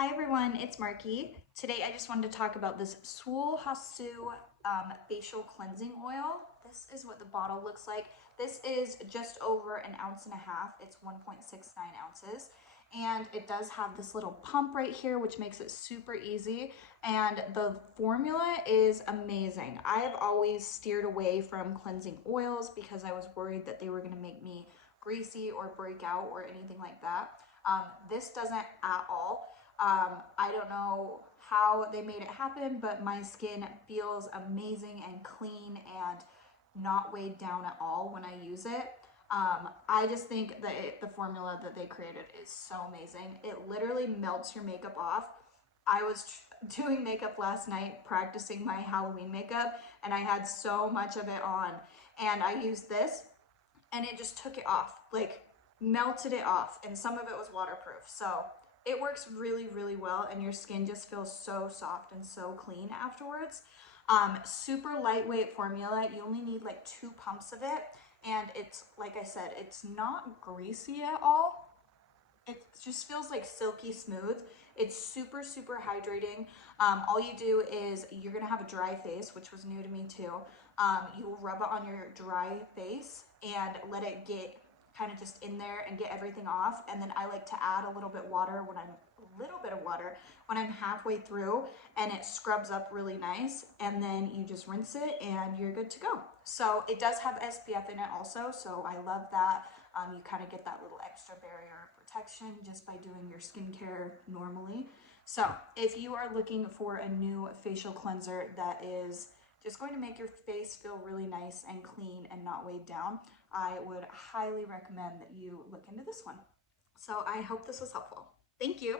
Hi everyone, it's Marky. Today I just wanted to talk about this Sulwhasoo facial cleansing oil. This is what the bottle looks like. This is just over an ounce and a half. It's 1.69 ounces. And it does have this little pump right here, which makes it super easy. And the formula is amazing. I have always steered away from cleansing oils because I was worried that they were gonna make me greasy or break out or anything like that. This doesn't at all. I don't know how they made it happen, but my skin feels amazing and clean and not weighed down at all when I use it. I just think that the formula that they created is so amazing. It literally melts your makeup off. I was doing makeup last night, practicing my Halloween makeup, and I had so much of it on. And I used this, and it just took it off, like melted it off, and some of it was waterproof. So it works really, really well, and your skin just feels so soft and so clean afterwards. Super lightweight formula. You only need like 2 pumps of it, and it's, like I said, it's not greasy at all. It just feels like silky smooth. It's super, super hydrating. All you do is you're gonna have a dry face, which was new to me too. You will rub it on your dry face and let it get kind of just in there and get everything off. And then I like to add a little bit of water when I'm halfway through, and it scrubs up really nice. And then you just rinse it and you're good to go. So it does have SPF in it also, so I love that. You kind of get that little extra barrier of protection just by doing your skincare normally. So if you are looking for a new facial cleanser that is just going to make your face feel really nice and clean and not weighed down, I would highly recommend that you look into this one. So I hope this was helpful. Thank you.